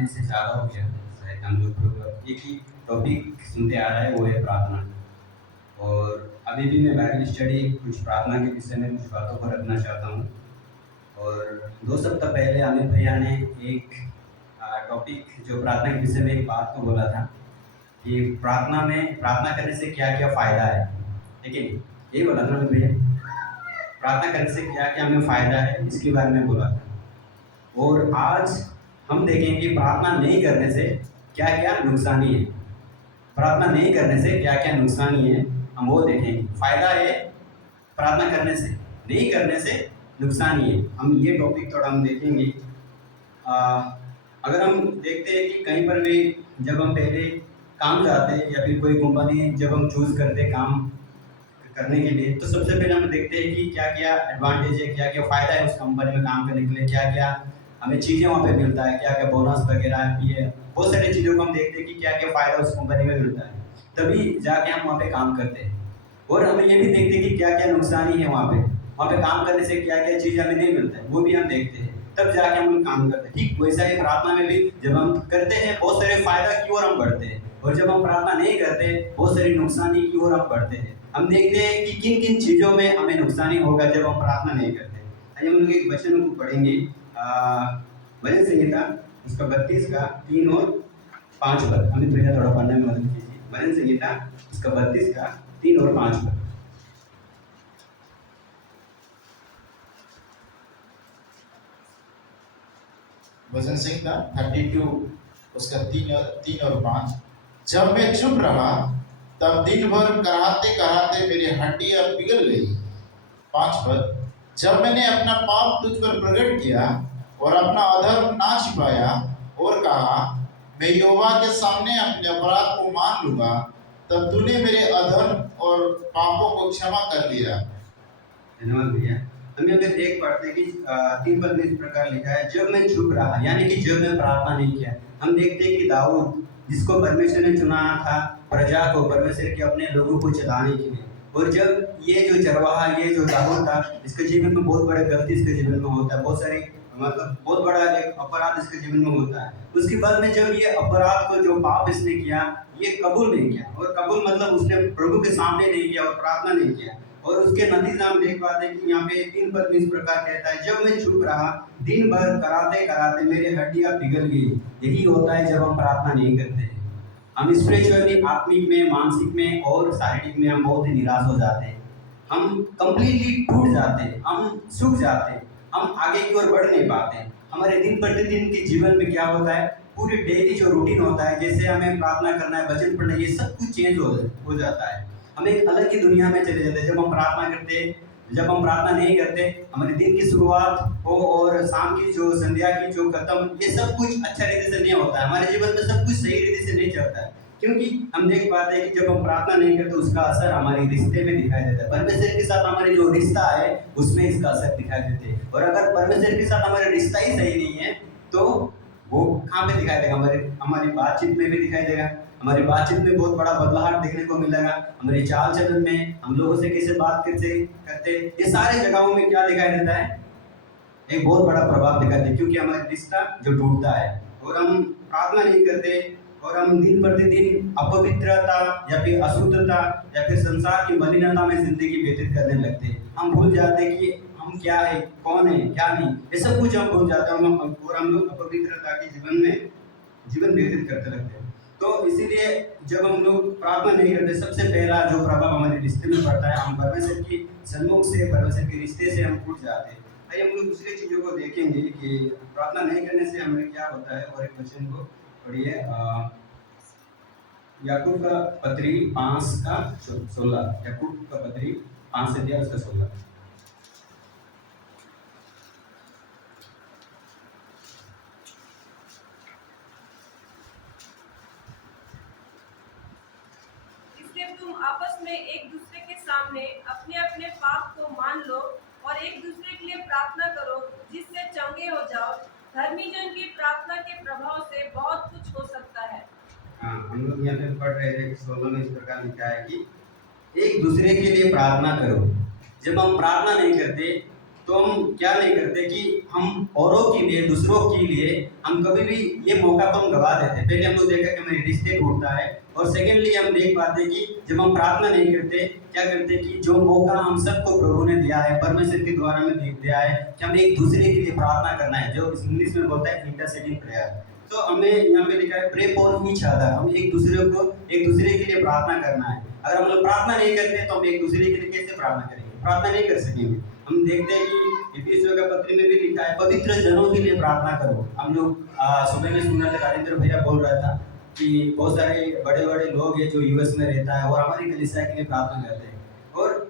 महीने से ज़्यादा हो गया शायद हम लोग एक ही टॉपिक सुनते आ रहा है, वो है प्रार्थना। और अभी भी मैं बाइबल स्टडी कुछ प्रार्थना के विषय में कुछ बातों को रखना चाहता हूँ। और 2 सप्ताह पहले अमित भैया ने एक टॉपिक जो प्रार्थना के विषय में एक बात को बोला था कि प्रार्थना करने से क्या-क्या फ़ायदा है। ठीक है? यही बोला था ना अमित भैया? प्रार्थना करने से क्या-क्या हमें फ़ायदा है, इसके बारे में बोला था। और आज हम देखेंगे कि प्रार्थना नहीं करने से क्या-क्या नुकसानी है। प्रार्थना नहीं करने से क्या-क्या नुकसानी है, हम वो देखेंगे। फ़ायदा है प्रार्थना करने से, नहीं करने से नुकसान ही है। हम ये टॉपिक थोड़ा हम देखेंगे। अ, अगर हम देखते हैं कि कहीं पर भी जब हम पहले काम जाते हैं या फिर कोई कंपनी जब हम चूज़ करते हैं काम करने के लिए, तो सबसे पहले हम देखते हैं कि क्या-क्या एडवांटेज है, क्या-क्या फ़ायदा है उस कंपनी में काम करने के लिए, क्या-क्या हमें चीज़ें वहाँ पे मिलता है, क्या-क्या बोनस वगैरह, ये बहुत सारी चीज़ों को हम देखते हैं कि क्या-क्या फ़ायदा उस कंपनी में मिलता है। तभी जाके हम वहाँ पे काम करते हैं। और हम ये भी देखते हैं कि क्या-क्या नुकसानी है वहाँ पे। वहाँ पे काम करने से क्या-क्या चीज़ हमें नहीं मिलता है, वो भी हम देखते हैं। तब जाके हम लोग काम करते हैं। ठीक वैसा ही प्रार्थना में भी जब हम करते हैं, बहुत सारे फ़ायदा की ओर हम बढ़ते हैं। और जब हम प्रार्थना नहीं करते, बहुत सारी नुकसानी की ओर हम बढ़ते हैं। हम देखते हैं कि किन-किन चीज़ों में हमें नुकसानी होगा जब हम प्रार्थना नहीं करते। आइए हम लोग एक वचन को पढ़ेंगे। भजन संहिता उसका 32 का 3 और 5 पद। अमित भैया थोड़ा पढ़ने में मदद कीजिए। भजन संहिता उसका 32 का 3 और 5 पद। भजन संहिता 32 उसका 3 और 5। जब मैं चुप रहा तब दिन भर कराहते कराहते मेरी हड्डियां पिघल गई। 5 पद। जब मैंने अपना पाप तुझ पर प्रकट किया और अपना अधर्म ना छिपाया और कहा मैं यहोवा के सामने अपने अपराध को मान लूंगा, तब तूने मेरे अधर्म और पापों को क्षमा कर दिया। धन्यवाद भैया। हम अगर देख पाते हैं कि 3 पद में इस प्रकार लिखा है, जब मैं चुप रहा, यानी कि जब मैं प्रार्थना नहीं किया। हम देखते हैं कि दाऊद जिसको परमेश्वर ने चुना था प्रजा को, परमेश्वर के अपने लोगों को चलाने के लिए, और जब ये जो चरवाहा, ये जो दाऊद था, इसके जीवन में बहुत बड़ा गलती इसके जीवन में होता है, बहुत सारी मतलब बहुत बड़ा एक अपराध इसके जीवन में होता है। उसके बाद में जब ये अपराध को, जो पाप इसने किया, ये कबूल नहीं किया, और कबूल मतलब उसने प्रभु के सामने नहीं किया और प्रार्थना नहीं किया, और उसके नतीजा हम देख पाते हैं कि यहाँ पे 3 पद में इस प्रकार कहता है, जब मैं चुप रहा दिन भर कराते कराते मेरी हड्डियां पिघल गई। यही होता है जब हम प्रार्थना नहीं करते हैं। हम स्पिरिचुअली, आत्मिक में, मानसिक में और शारीरिक में हम बहुत ही निराश हो जाते हैं। हम कंप्लीटली टूट जाते हैं, हम सूख जाते हैं, हम आगे की ओर बढ़ नहीं पाते। हमारे दिन प्रतिदिन के जीवन में क्या होता है, पूरे डेली जो रूटीन होता है, जैसे हमें प्रार्थना करना है, वचन पढ़ना है, ये सब कुछ चेंज हो जाता है। हम एक अलग ही दुनिया में चले जाते हैं जब हम प्रार्थना करते हैं। जब हम प्रार्थना नहीं करते, हमारे दिन की शुरुआत हो और शाम की जो संध्या की जो खत्म, ये सब कुछ अच्छा रीति से नहीं होता है। हमारे जीवन में सब कुछ सही रीति से नहीं चलता है, क्योंकि हम देख पाते हैं कि जब हम प्रार्थना नहीं करते, उसका असर हमारे रिश्ते में दिखाई देता है। परमेश्वर के साथ हमारे जो रिश्ता है उसमें इसका असर दिखाई देते हैं। और अगर परमेश्वर के साथ हमारा रिश्ता ही सही नहीं है, तो वो कहाँ पे दिखाई देगा? हमारे हमारी बातचीत में भी दिखाई देगा। हमारी बातचीत में बहुत बड़ा बदलाव देखने को मिलेगा। हमारी चाल चलन में, हम लोगों से कैसे बात करते, ये सारे जगहों में क्या दिखाई देता है? एक बहुत बड़ा प्रभाव दिखाते हैं, क्योंकि हमारा रिश्ता जो टूटता है और हम प्रार्थना नहीं करते, और हम दिन प्रतिदिन अपवित्रता या फिर अशुद्धता या फिर संसार की मलिनता में जिंदगी व्यतीत करने लगते हैं। हम भूल जाते हैं कि हम क्या है, कौन है, क्या नहीं, ये सब कुछ हम भूल जाते हैं, और हम लोग अपवित्रता के जीवन में जीवन व्यतीत करते लगते हैं। तो इसीलिए जब हम लोग प्रार्थना नहीं करते, सबसे पहला जो प्रभाव हमारे रिश्ते में पड़ता है, हम परमेश्वर की सन्मुख से, परमेश्वर के रिश्ते से हम टूट जाते हैं। आइए हम लोग दूसरी चीज़ों को देखेंगे कि प्रार्थना नहीं करने से हमें क्या होता है। और एक वचन को पढ़िए, याकूब का पत्री 5 का 16। याकूब का पत्री 5 से दिया उसका 16। इसलिए तुम आपस में एक दूसरे के सामने अपने अपने पाप को मान लो और एक दूसरे के लिए प्रार्थना करो, जिससे चंगे हो जाओ। धर्मी जन की प्रार्थना के प्रभाव से बहुत कुछ हो सकता है। हाँ, हम लोग यहाँ पे पढ़ रहे थे कि 16 में इस प्रकार लिखा है कि एक दूसरे के लिए प्रार्थना करो। जब हम प्रार्थना नहीं करते, तो हम क्या नहीं करते कि हम औरों के लिए, दूसरों के लिए हम कभी भी ये मौका को हम गवा देते। पहले हम लोग देखा कि हमारे रिश्ते टूटता है, और सेकेंडली हम देख पाते कि जब हम प्रार्थना नहीं करते, क्या करते कि जो मौका हम सबको प्रभु ने दिया है, परमेश्वर के द्वारा में दिया है कि हम एक दूसरे के लिए प्रार्थना करना है, जो इंग्लिश में बोलता है इंटरसेडिंग प्रेयर। तो हमें यहाँ पे लिखा है प्रे फॉर ईच अदर, हम एक दूसरे के लिए प्रार्थना करना है। अगर हम लोग प्रार्थना नहीं करते तो हम एक दूसरे के लिए कैसे प्रार्थना करेंगे? प्रार्थना नहीं कर सकेंगे। हम देखते हैं कि इफिसियों का पत्री में भी लिखा है पवित्र जनों के लिए प्रार्थना करो। हम लोग सुबह में सुना था, राजेंद्र भैया बोल रहा था कि बहुत सारे बड़े बड़े लोग हैं जो यूएस में रहता है और हमारी कलीसिया के लिए प्रार्थना करते हैं। और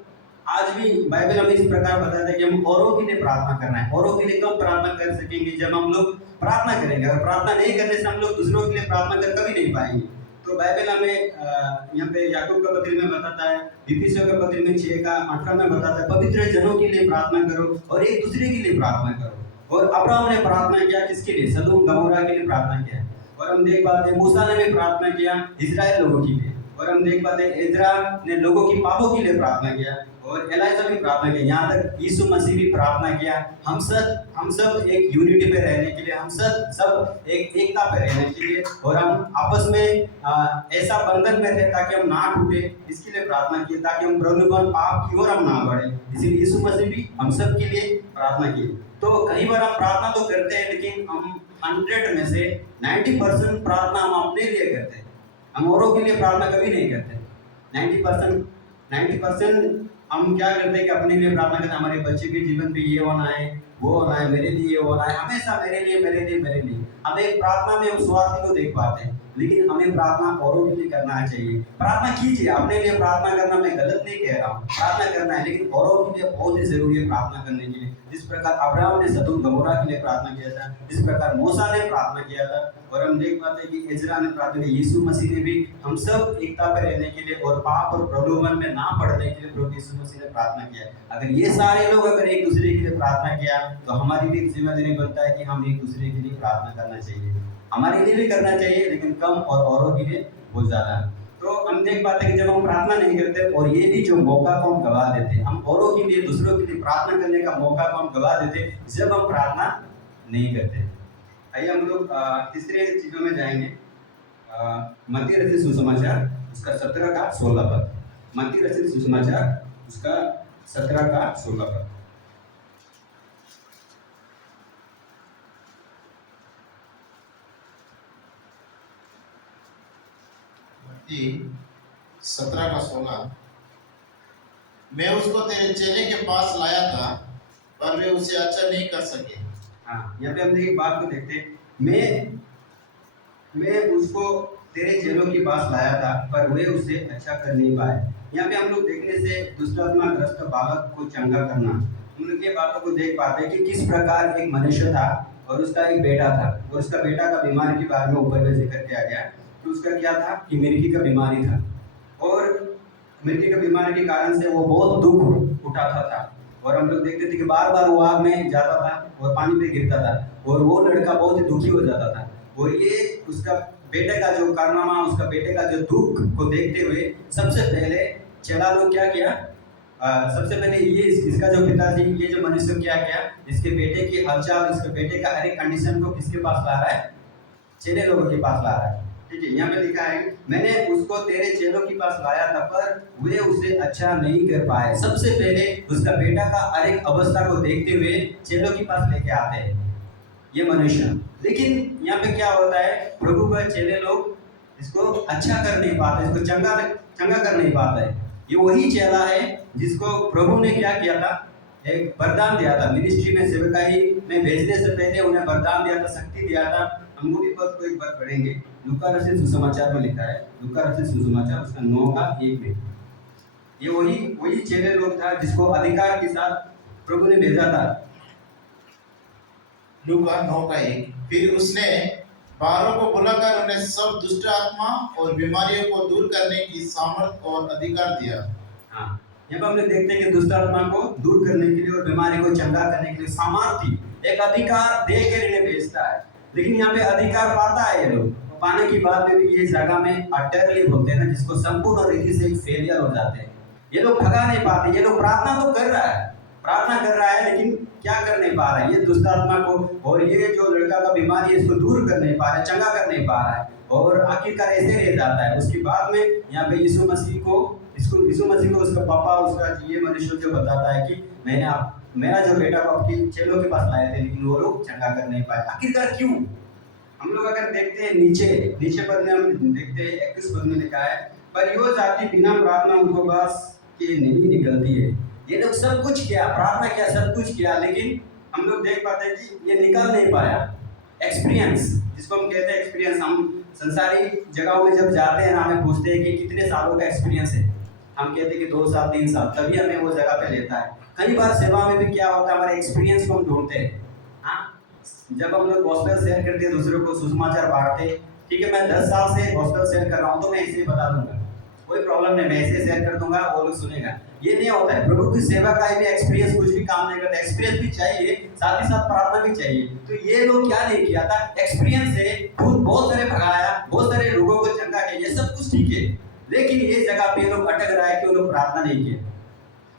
आज भी बाइबल हमें इस प्रकार बताता है कि हम औरों के लिए प्रार्थना करना है। औरों के लिए कब प्रार्थना कर सकेंगे? जब हम लोग प्रार्थना करेंगे। अगर प्रार्थना नहीं करने से हम लोग दूसरों के लिए प्रार्थना कर कभी नहीं पाएंगे। तो बाइबल हमें यहाँ पे याकूब का पत्री में बताता है, इफिसियों का पत्री में 6:18 में बताता है पवित्र जनों के लिए प्रार्थना करो और एक दूसरे के लिए प्रार्थना करो। और अब्राहम ने प्रार्थना किया किसके लिए? सदोम गमोरा के लिए प्रार्थना किया। और हम देख पाते हैं मूसा ने भी प्रार्थना किया इजराइल लोगों के लिए। और हम देख पाते हैं एजरा ने लोगों की पापों के लिए प्रार्थना किया, और एलाइजा भी प्रार्थना किया। यहाँ तक यीशु मसीह भी प्रार्थना किया हम सब एक यूनिटी पे रहने के लिए, हम सब एक एकता पे रहने के लिए, और हम आपस में ऐसा बंधन में रहे ताकि हम ना टूटे, इसके लिए प्रार्थना की, ताकि हम प्रलोभन पाप की ओर हम ना बढ़े। इसीलिए यीशु मसीह भी हम सब के लिए प्रार्थना की। तो कई बार हम प्रार्थना तो करते हैं, लेकिन हम 100 में से 90% प्रार्थना हम अपने लिए करते हैं। हम औरों के लिए प्रार्थना कभी नहीं करते। 90% हम क्या करते हैं कि अपने लिए प्रार्थना करते हैं, हमारे बच्चे के जीवन पे ये होना है, वो होना है, मेरे लिए ये होना है, हमेशा मेरे लिए। हम एक प्रार्थना में हम स्वार्थ को देख पाते हैं, लेकिन हमें प्रार्थना औरों के लिए करना चाहिए। प्रार्थना कीजिए, अपने लिए प्रार्थना करना मैं गलत नहीं कह रहा हूँ, प्रार्थना करना है, लेकिन औरों के लिए बहुत ही जरूरी है प्रार्थना करने के लिए। जिस प्रकार अब्राहम ने सदोम गमोरा के लिए प्रार्थना किया था, जिस प्रकार मूसा ने प्रार्थना किया था, और हम देख पाते हैं कि इजरा ने प्रार्थना की, यीशु मसीह ने भी हम सब एकता पर रहने के लिए और पाप और प्रलोभन में ना पड़ने के लिए प्रभु यीशु मसीह ने प्रार्थना किया। अगर ये सारे लोग अगर एक दूसरे के लिए प्रार्थना किया, तो हमारी भी जिम्मेदारी बनता है कि हम एक दूसरे के लिए प्रार्थना करना चाहिए। हमारे लिए भी करना चाहिए, लेकिन कम, और औरों के लिए बहुत ज़्यादा। तो हम देख पाते हैं कि जब हम प्रार्थना नहीं करते, और ये भी जो मौका को हम गवा देते, हम औरों के लिए, दूसरों के लिए प्रार्थना करने का मौका को हम गवा देते जब हम प्रार्थना नहीं करते। आइए हम लोग तीसरे चीज़ों में जाएंगे। मत्ती रचित सुसमाचार उसका 17 का 16 पद। मत्ती रचित सुसमाचार उसका 17 का 16 पद। 17 का 16। मैं उसको तेरे चेले के पास लाया था, पर वे उसे अच्छा नहीं कर सके। हाँ, यहाँ पे हम एक बात को देखते हैं, मैं उसको तेरे चेलों के पास लाया था, पर वे उसे अच्छा कर नहीं पाए। यहाँ पे हम लोग देखने से दुष्टात्मा ग्रस्त बालक को चंगा करना, हम लोग ये बातों को देख पाते हैं कि किस प्रकार एक मनुष्य था और उसका एक बेटा था, और उसका बेटा का बीमारी के बारे में ऊपर में जिक्र किया गया। तो उसका क्या था कि मिर्गी का बीमारी था, और मिर्गी का बीमारी के कारण से वो बहुत दुख उठाता था। और हम लोग देखते थे कि बार बार वो आग में जाता था और पानी पे गिरता था, और वो लड़का बहुत ही दुखी हो जाता था। और ये उसका बेटे का जो कारनामा, उसका बेटे का जो दुख को देखते हुए सबसे पहले चेला लोग क्या किया, सबसे पहले ये इसका जो पिताजी, ये जो मनुष्य क्या किया, इसके बेटे की हालचाल, इसके बेटे का हर एक कंडीशन को किसके पास ला रहा है? चेले लोगों के पास ला रहा है। ठीक है, यहाँ पे लिखा है मैंने उसको तेरे चेलों के पास लाया था, पर वे उसे अच्छा नहीं कर पाए। सबसे पहले उसका बेटा का हर एक अवस्था को देखते हुए चेलों के पास लेके आते हैं ये मनुष्य। लेकिन यहाँ पे क्या होता है, प्रभु का चेले लोग इसको अच्छा कर नहीं पाते, इसको चंगा कर नहीं पाते। ये वही चेला है जिसको प्रभु ने क्या किया था, एक वरदान दिया था, मिनिस्ट्री में सेवकाई में भेजने से पहले उन्हें वरदान दिया था, शक्ति दिया था। हम वो भी पद को एक बार पढ़ेंगे। लूका रचित सुसमाचार में लिखा है, लूका रचित सुसमाचार उसका 9:1 में। ये वही चेले लोग था जिसको अधिकार के साथ प्रभु ने भेजा था। लूका 9:1। फिर उसने 12 को बुलाकर उन्हें सब दुष्ट आत्मा और बीमारियों को दूर करने की सामर्थ और अधिकार दिया। हाँ, यहाँ पर हम लोग देखते हैं कि दुष्ट आत्मा को दूर करने के लिए और बीमारी को चंगा करने के लिए सामर्थ्य, एक अधिकार देकर इन्हें भेजता है। लेकिन यहाँ पे अधिकार पाता है ये लोग, पाने की बात में भी ये जगह में अटरली बोलते हैं ना, जिसको संपूर्ण रीति से एक फेलियर हो जाते हैं। ये लोग भगा नहीं पाते। ये लोग प्रार्थना तो कर रहा है, प्रार्थना कर रहा है लेकिन क्या कर नहीं पा रहा है, ये दुष्ट आत्मा को और ये जो लड़का का बीमारी है इसको दूर कर नहीं पा रहा है, चंगा कर नहीं पा रहा है और आखिरकार ऐसे रह जाता है। उसके बाद में यहाँ पे यीशु मसीह को उसका पापा, उसका ये मनुष्य जो बताता है कि मेरा जो बेटा को आपके चेलों के पास लाए थे लेकिन वो लोग चंगा कर नहीं पाए। आखिरकार क्यों? हम लोग अगर देखते हैं नीचे पद में हम देखते हैं 21 पद में लिखा है, पर यो जाति बिना प्रार्थना उनको बस के नहीं निकलती है। ये लोग सब कुछ किया, प्रार्थना किया, सब कुछ किया, लेकिन हम लोग देख पाते हैं कि ये निकल नहीं पाया। एक्सपीरियंस जिसको हम कहते हैं एक्सपीरियंस, हम संसारी जगहों में जब जाते हैं ना, हमें पूछते हैं कि कितने सालों का एक्सपीरियंस है, हम कहते हैं कि 2 साल 3 साल, तभी हमें वो जगह पे लेता है। कई बार सेवा में भी क्या होता है, हमारे एक्सपीरियंस को हम ढूंढते हैं। हाँ, जब हम लोग गॉस्पेल शेयर करते हैं, दूसरों को सुसमाचार बांटते हैं, ठीक है मैं 10 साल से गॉस्पेल शेयर कर रहा हूँ तो मैं ऐसे ही बता दूंगा, कोई प्रॉब्लम नहीं, मैं ऐसे शेयर कर दूंगा, वो लोग सुनेगा, ये नहीं होता है। प्रभु की सेवा का भी एक्सपीरियंस कुछ भी काम नहीं करता, एक्सपीरियंस भी चाहिए, साथ ही साथ प्रार्थना भी चाहिए। तो ये लोग क्या नहीं किया था, एक्सपीरियंस से बहुत सारे भगाया, बहुत सारे लोगों को चंगा किया, ये सब कुछ ठीक है, लेकिन ये जगह पे लोग अटक रहा है कि वो लोग प्रार्थना नहीं किए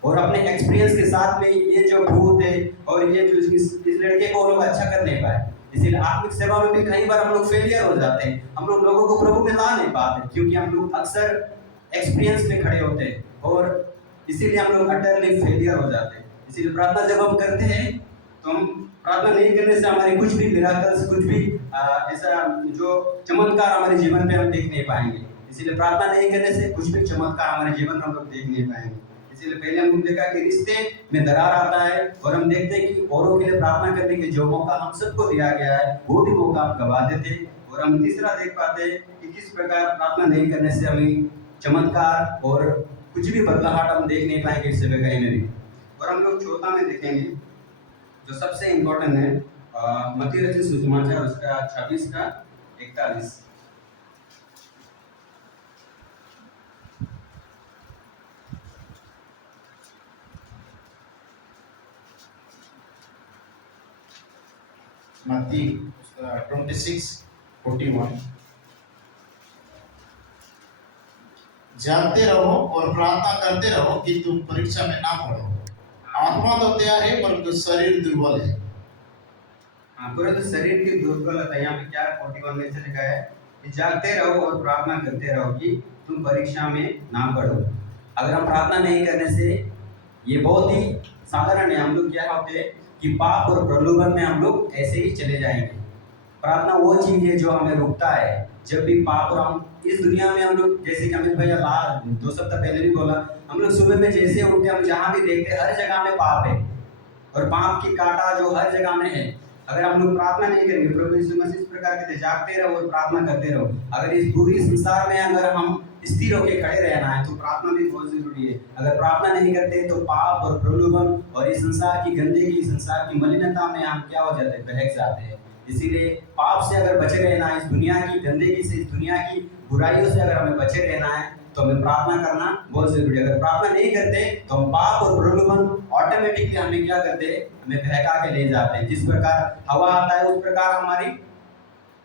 और अपने एक्सपीरियंस के साथ में ये जो भूत है और ये जो इस लड़के को लोग अच्छा कर नहीं पाए। इसीलिए आत्मिक सेवा में भी कई बार हम लोग फेलियर हो जाते हैं, हम लोग लोगों को प्रभु में ला नहीं पाते, क्योंकि हम लोग अक्सर एक्सपीरियंस में खड़े होते हैं और इसीलिए हम लोग अटरली फेलियर हो जाते हैं। इसीलिए प्रार्थना जब हम करते हैं तो हम प्रार्थना नहीं करने से हमारे कुछ भी मिराकल्स, कुछ भी ऐसा जो चमत्कार हमारे जीवन पे हम देख नहीं पाएंगे। इसीलिए प्रार्थना नहीं करने से कुछ भी चमत्कार हमारे जीवन में हम लोग देख नहीं पाएंगे। इसीलिए पहले हम देखा कि रिश्ते में दरार आता है और हम देखते हैं कि औरों के लिए प्रार्थना करने के जो मौका हम सबको दिया गया है वो भी मौका हम गवा देते। और हम तीसरा देख पाते हैं कि किस प्रकार प्रार्थना नहीं करने से हमें चमत्कार और कुछ भी बदलाहट हम देख नहीं पाएंगे इस समय कहीं में भी। और हम लोग चौथा में देखेंगे जो सबसे इम्पोर्टेंट है, मत्ती रचित सुसमाचार उसका 26 का 41। मत्ती 26:41। जानते रहो और प्रार्थना करते रहो कि तुम परीक्षा में ना पड़ो। आत्मा तो तैयार है परंतु शरीर दुर्बल है। हाँ, परंतु शरीर की दुर्बलता, यहाँ पे क्या 41 में से लिखा है कि जागते रहो और प्रार्थना करते रहो कि तुम परीक्षा में ना पड़ो। अगर हम प्रार्थना नहीं करने से, ये बहुत ही साधारण है, हम लोग क्या होते हैं कि पाप और प्रलोभन में हम लोग ऐसे ही चले जाएंगे। प्रार्थना वो चीज़ है जो हमें रुकता है जब भी पाप, और हम इस दुनिया में हम लोग जैसे कि अमित भैया 2 सप्ताह पहले भी बोला, हम लोग सुबह में जैसे उठते हम जहाँ भी देखते हर जगह में पाप है और पाप की कांटा जो हर जगह में है। अगर हम लोग प्रार्थना नहीं करेंगे, प्रभु यीशु मसीह इस प्रकार कहते जागते रहो और प्रार्थना करते रहो। अगर इस बुरी संसार में अगर हम स्थिर होकर खड़े रहना है तो प्रार्थना भी बहुत जरूरी है। अगर प्रार्थना नहीं करते तो पाप और प्रलोभन और इस संसार की गंदगी, संसार की मलिनता में हम क्या हो जाते हैं, बहक जाते हैं। इसीलिए पाप से अगर बचे रहना है, इस दुनिया की गंदगी से, इस दुनिया की बुराइयों से अगर हमें बचे रहना है तो हमें प्रार्थना करना बहुत जरूरी है। अगर प्रार्थना नहीं करते तो हम पाप और प्रलोभन ऑटोमेटिकली हमें क्या करते हैं, हमें बहका के ले जाते हैं। जिस प्रकार हवा आता है उस प्रकार हमारी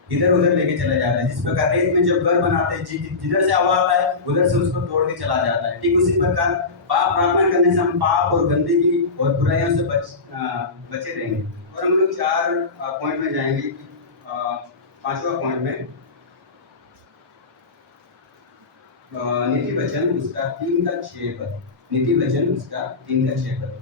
इधर उधर लेके चला जाता है। जिस प्रकार रेत में जब घर बनाते हैं, जिधर से हवा आता है उधर से उसको तोड़ के चला जाता है, ठीक उसी प्रकार पाप प्रार्थना करने से हम पाप और गंदगी और बुराइयों से बचे रहेंगे। और हम लोग 4 पॉइंट में जाएंगे। 5वां पॉइंट में नीति वचन उसका 3 का 6 पद, नीति वचन उसका 3 का 6 पद।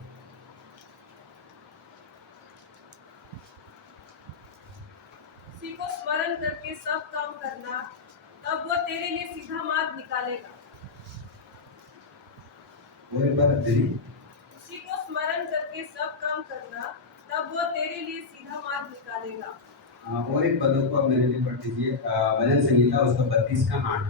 उसी को स्मरण करके सब काम करना, तब वो तेरे लिए सीधा मार्ग निकालेगा। और एक बार तेरी उसी को स्मरण करके सब काम करना, तब वो तेरे लिए सीधा मार्ग निकालेगा। और एक पदों को आप मेरे लिए पढ़ दीजिए, भजन संहिता उसका 32 का 8।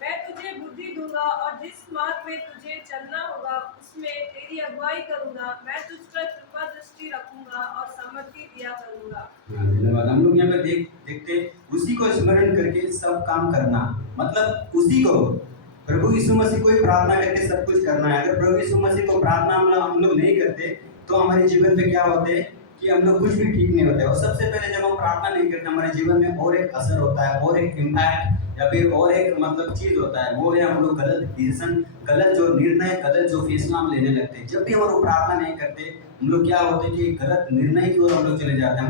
मैं तुझे बुद्धि दूंगा और जिस मार्ग में तुझे चलना होगा उसमें तेरी अगुवाई करूंगा। मैं तुझ पर कृपा दृष्टि रखूंगा और सम्मति दिया करूंगा। धन्यवाद। हम लोग यहाँ पे देखते उसी को स्मरण करके सब काम करना, मतलब उसी को, प्रभु यीशु मसीह को ही प्रार्थना करके सब कुछ करना है। अगर प्रभु यीशु मसीह को प्रार्थना हम लोग नहीं करते तो हमारे जीवन पे क्या होते हैं कि हम लोग कुछ भी ठीक नहीं होते। और सबसे पहले जब हम प्रार्थना नहीं करते हमारे जीवन में और एक असर होता है, और एक इम्पैक्ट या फिर और एक मतलब चीज़ होता है, वो है हम लोग गलत डिसीजन, गलत जो निर्णय, गलत जो फैसला हम लेने लगते हैं। जब भी हम लोग प्रार्थना नहीं करते हम लोग क्या होते हैं कि गलत निर्णय की ओर हम लोग चले जाते हैं।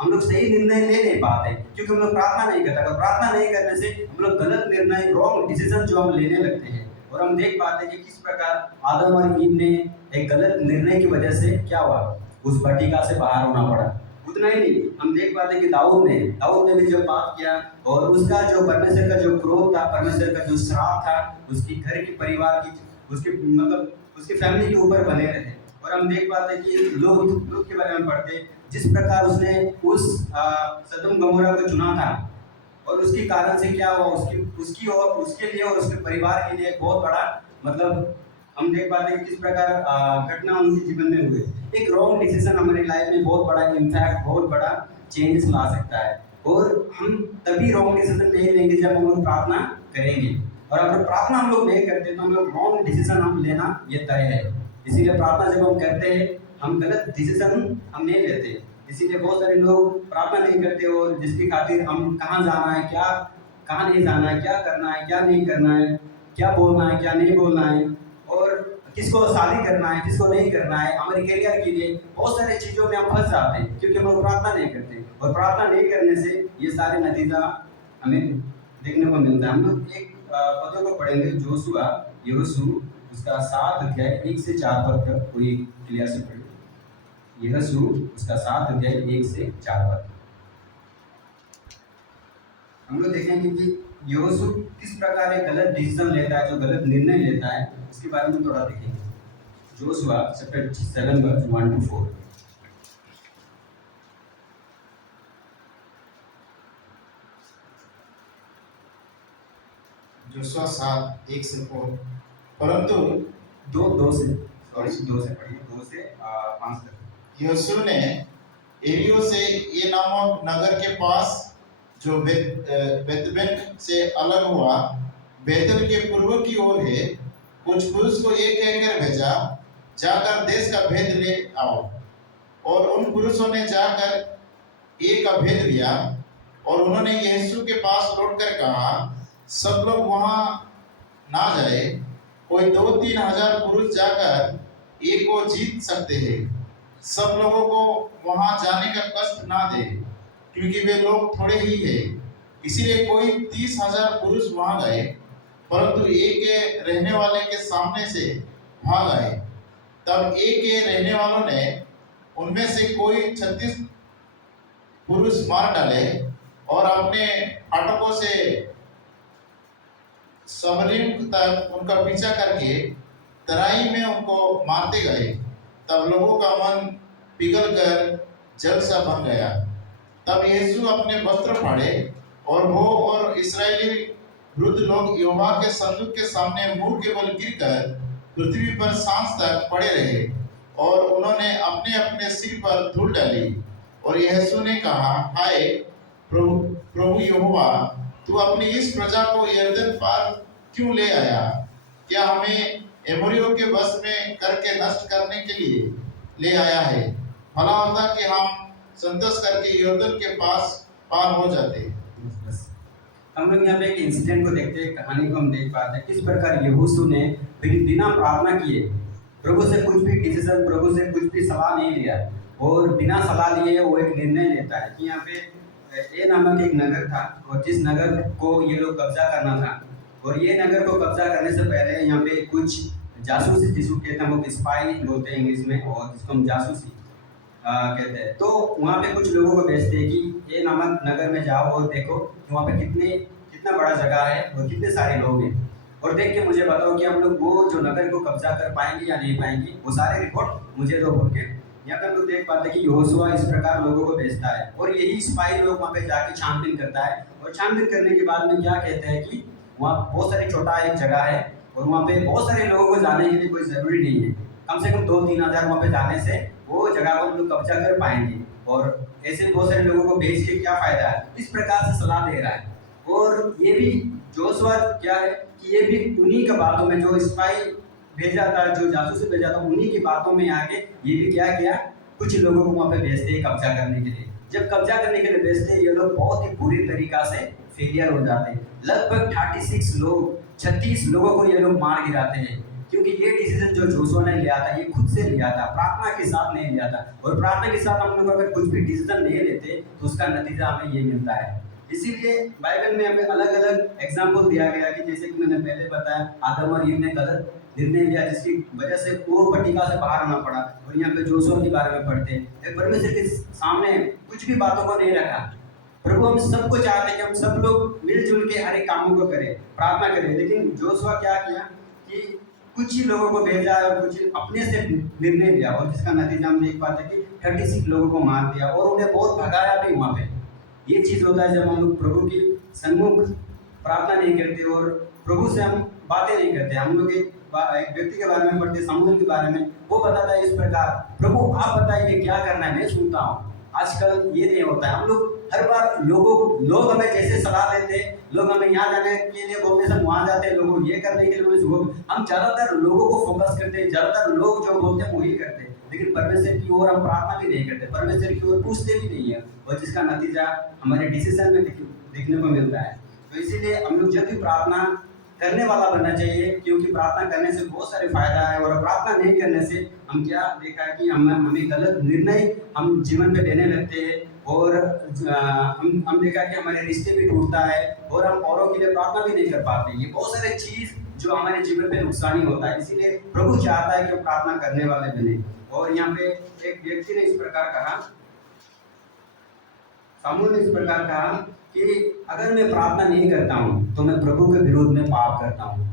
हम लोग सही निर्णय ले नहीं पाते क्योंकि हम लोग प्रार्थना नहीं करते। अगर प्रार्थना नहीं करने से हम लोग गलत निर्णय, रॉन्ग डिसीजन जो हम लेने लगते हैं। और हम देख पाते हैं कि किस प्रकार आदम और ईव ने एक गलत निर्णय की वजह से क्या हुआ, उस भट्टिका से बाहर होना पड़ा। उतना ही नहीं, हम देख पाते हैं कि दाऊद ने भी जब पाप किया और उसका जो परमेश्वर का जो क्रोध था, परमेश्वर का जो श्राप था, उसकी घर की परिवार की, उसके मतलब उसकी फैमिली के ऊपर बने रहे। और हम देख पाते हैं कि लूत के बारे में पढ़ते, जिस प्रकार उसने उस सदोम गमोरा को चुना था और उसके कारण से क्या हुआ, उसकी और उसके लिए और उसके परिवार के लिए एक बहुत बड़ा मतलब हम देख पाते हैं कि किस प्रकार घटना उनके जीवन में हुए। एक रॉन्ग डिसीजन हमारी लाइफ में बहुत बड़ा इम्पैक्ट, बहुत बड़ा चेंजेस ला सकता है। और हम तभी रॉन्ग डिसीजन नहीं लेंगे जब हम लोग प्रार्थना करेंगे। और अगर प्रार्थना हम लोग नहीं करते तो हम लोग रॉन्ग डिसीजन हम लेना ये तय है। इसीलिए प्रार्थना जब हम करते हैं हम गलत डिसीजन हम नहीं लेते। इसीलिए बहुत सारे लोग प्रार्थना नहीं करते और जिसकी खातिर हम कहाँ जाना है, क्या कहाँ नहीं जाना है, क्या करना है, क्या नहीं करना है, क्या बोलना है, क्या नहीं बोलना है, और किसको शादी करना है, किसको नहीं करना है, हमारे करियर के लिए बहुत सारी चीज़ों में हम फंस जाते हैं क्योंकि हम लोग प्रार्थना नहीं करते। और प्रार्थना नहीं करने से ये सारे नतीजा हमें देखने को मिलता है। हम लोग एक पदों को पढ़ेंगे, यहोशू उसका 7 अध्याय 1 से 4 पद तक पूरी क्लियर से पढ़ेंगे। यहोशू उसका 7 अध्याय 1 से 4 पद हम लोग देखेंगे कि यहोशू किस प्रकार एक गलत डिसीजन लेता है, जो गलत निर्णय लेता है, उसके बारे में थोड़ा देखेंगे। Joshua chapter 7 verse 1 to 4। Joshua 7 1 से 4। परंतु 2 से पढ़िए, 2 से 5 तक। यहोशू ने एरियो से ये नामक नगर के पास जो बेतबेन से अलग हुआ, बेतल के पूर्व की ओर है, कुछ पुरुष को ये कहकर भेजा, जाकर देश का भेद ले आओ। और उन पुरुषों ने जाकर एक का भेद लिया और उन्होंने यीशु के पास लौटकर कहा, सब लोग वहां ना जाए, कोई 2-3 हजार पुरुष जाकर एक को जीत सकते हैं। सब लोगों को वहां जाने का कष्ट ना दे, क्योंकि वे लोग थोड़े ही हैं। इसीलिए कोई 30,000 पुरुष वहां गए, परंतु एक के रहने वाले के सामने से भाग आए। तब एक के रहने वालों ने उनमें से कोई 36 पुरुष मार डाले और अपने फाटकों से समरीम तक उनका पीछा करके तराई में उनको मारते गए। तब लोगों का मन पिघलकर जल सा बन गया। तब यीशु अपने वस्त्र फाड़े और वो और इस्राएली वृद्ध लोग यहोवा के संदूक के सामने मुंह के बल गिरकर पृथ्वी पर सांस तक पड़े रहे, और उन्होंने अपने अपने सिर पर धूल डाली। और यीशु ने कहा, हाय प्रभु यहोवा, तू अपनी इस प्रजा को यरदन पार क्यों ले आया? क्या हमें एमोरियों के वश में करके नष्ट करने के लिए ले आया है? भला होता कि हम संतोष करके यरदन के पास पार हो जाते। हम लोग यहाँ पे एक इंसिडेंट को देखते हैं, कहानी को हम देख पाते हैं किस प्रकार यहोशू ने बिना प्रार्थना किए प्रभु से कुछ भी डिसीजन, प्रभु से कुछ भी सलाह नहीं लिया और बिना सलाह लिए वो एक निर्णय लेता है कि यहाँ पे ए नामक एक नगर था और जिस नगर को ये लोग कब्जा करना था। और ये नगर को कब्जा करने से पहले यहाँ पे कुछ जासूसी, जिसको कहते हैं हम लोग स्पाई बोलते हैं इंग्लिश में, और जिसको हम जासूसी कहते हैं। तो वहाँ पे कुछ लोगों को भेजते हैं कि ये नामक नगर में जाओ और देखो कि वहाँ पे कितना बड़ा जगह है और कितने सारे लोग हैं, और देख के मुझे बताओ कि हम लोग वो जो नगर को कब्जा कर पाएंगे या नहीं पाएंगे, वो सारे रिपोर्ट मुझे दो बोल के। यहाँ पे हम लोग देख पाते हैं कि यहोशू इस प्रकार लोगों को भेजता है और यही स्पाई लोग वहाँ पे जाके छानबीन करता है। और छानबीन करने के बाद में क्या कहते हैं कि वहाँ बहुत सारी छोटा एक जगह है और वहाँ पे बहुत सारे लोगों को जाने के लिए कोई ज़रूरी नहीं है, कम से कम 2-3 हज़ार वहाँ पे जाने से वो जगह को हम लोग कब्जा कर पाएंगे। और ऐसे बहुत सारे लोगों को भेज के क्या फ़ायदा है, इस प्रकार से सलाह दे रहा है। और ये भी जोशुआ क्या है कि ये भी उन्हीं की बातों में, जो स्पाई भेजा था, जो जासूसी भेजा था, उन्हीं की बातों में आके ये भी क्या किया, कुछ लोगों को वहाँ पे भेजते हैं कब्जा करने के लिए। जब कब्जा करने के लिए भेजते हैं ये लोग बहुत ही बुरी तरीका से फेलियर हो जाते हैं। लगभग 36 लोगों को ये लोग मार गिराते हैं, क्योंकि ये डिसीजन जो जोशुआ ने लिया था ये खुद से लिया था, प्रार्थना के साथ नहीं लिया था। और प्रार्थना के साथ हम लोग अगर कुछ भी डिसीजन नहीं लेते तो उसका नतीजा हमें ये मिलता है। इसीलिए बाइबल में हमें अलग अलग एग्जाम्पल दिया गया कि जैसे कि मैंने पहले बताया, आदम और ईव ने गलत निर्णय लिया जिसकी वजह से वो पट्टिका से बाहर आना पड़ा। और यहाँ पे जोशुआ के बारे में पढ़ते हैं, परमेश्वर के सामने कुछ भी बातों को नहीं रखा। प्रभु हम सबको चाहते हैं कि हम सब लोग मिलजुल के हर एक कामों को करें, प्रार्थना करें, लेकिन जोशुआ क्या किया कि कुछ ही लोगों को भेजा और कुछ अपने से निर्णय लिया, और जिसका नतीजा हम देख पाते कि 36 लोगों को मार दिया और उन्हें बहुत भगाया भी वहाँ पे। ये चीज़ होता है जब हम लोग प्रभु की सन्मुख प्रार्थना नहीं करते और प्रभु से हम बातें नहीं करते। हम लोग एक व्यक्ति के बारे में पढ़ते, समूह के बारे में, वो बताता है इस प्रकार, प्रभु आप बताइए क्या करना है, मैं सुनता हूँ। आजकल ये नहीं होता है। हम लोग हर बार लोग हमें जैसे सलाह देते हैं, लोग हमें यहाँ जाने के लिए बोलते हैं, वहाँ जाते हैं, लोग ये करने के लिए हम ज़्यादातर लोगों को फोकस करते हैं, ज़्यादातर लोग जो बोलते हैं वही करते हैं, लेकिन परमेश्वर की ओर हम प्रार्थना भी नहीं करते, परमेश्वर की ओर पूछते भी नहीं है, और जिसका नतीजा हमारे डिसीजन में देखने को मिलता है। तो इसीलिए हम लोग जब भी प्रार्थना करने वाला बनना चाहिए, क्योंकि प्रार्थना करने से बहुत सारे फायदा है। और प्रार्थना नहीं करने से हम क्या देखा है कि हमें गलत निर्णय हम जीवन में लेने लगते हैं, और हम देखा कि हमारे रिश्ते भी टूटता है, और हम औरों के लिए प्रार्थना भी नहीं कर पाते। ये बहुत सारे चीज़ जो हमारे जीवन में नुकसानी होता है। इसीलिए प्रभु चाहता है कि हम प्रार्थना करने वाले बने। और यहाँ पे एक व्यक्ति ने इस प्रकार कहा, सामूल ने इस प्रकार कहा कि अगर मैं प्रार्थना नहीं करता हूँ तो मैं प्रभु के विरोध में पाप करता हूँ।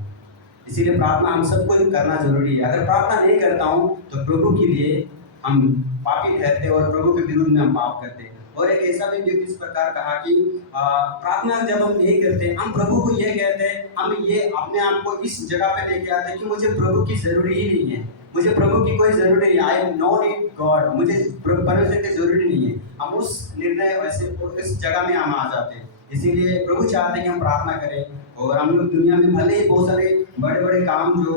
इसीलिए प्रार्थना हम सबको करना जरूरी है। अगर प्रार्थना नहीं करता हूँ तो प्रभु के लिए हम पापी ठहरते और प्रभु के विरुद्ध में हम पाप करते। और एक ऐसा भी व्यक्ति इस प्रकार कहा कि प्रार्थना जब हम नहीं करते, हम प्रभु को ये कहते हैं, हम ये अपने आप को इस जगह पे लेके आते हैं कि मुझे प्रभु की जरूरी ही नहीं है, मुझे प्रभु की कोई जरूरी नहीं है, I am not need God, मुझे परमेश्वर की जरूरी नहीं है। हम उस निर्णय वैसे इस जगह में हम आ जाते हैं। इसीलिए प्रभु चाहते हैं कि हम प्रार्थना करें। और हम लोग दुनिया में भले ही बहुत सारे बड़े बड़े काम जो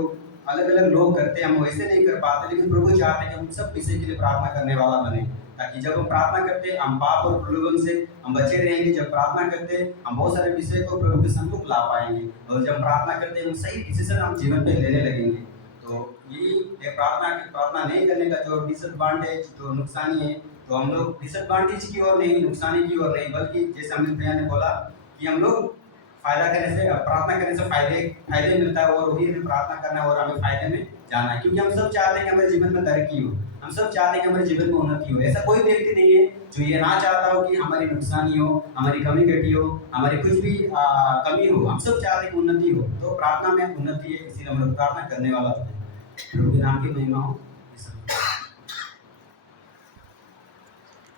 अलग अलग लोग करते हैं हम वैसे नहीं कर पाते, लेकिन प्रभु चाहते हैं कि हम सब विषय के लिए प्रार्थना करने वाला बने, ताकि जब हम प्रार्थना करते हैं हम पाप और प्रलोभन से हम बचे रहेंगे। जब प्रार्थना करते हैं हम बहुत सारे विषय को प्रभु के सम्मुख ला पाएंगे, और जब प्रार्थना करते हैं हम सही डिसीजन हम जीवन में लेने लगेंगे। तो ये प्रार्थना नहीं करने का जो डिसएडवांटेज, जो नुकसानी है, तो हम लोग डिसएडवांटेज की ओर नहीं, नुकसानी की ओर नहीं, बल्कि जैसे अमित भैया ने बोला कि हम लोग फायदा करने से, प्रार्थना करने से फायदे मिलता है, और वही हमें प्रार्थना करना है और हमें फायदे में जाना है। क्योंकि हम सब चाहते हैं कि हमारे जीवन में तरक्की हो, हम सब चाहते हैं कि हमारे जीवन में उन्नति हो। ऐसा कोई व्यक्ति नहीं है जो ये ना चाहता हो कि हमारी नुकसानी हो, हमारी कमी घटी हो, हमारी कुछ भी कमी हो। हम सब चाहते हैं कि उन्नति हो। तो प्रार्थना में उन्नति है, इसीलिए हम लोग प्रार्थना करने वाला होते हैं। प्रभु के नाम की महिमा हो।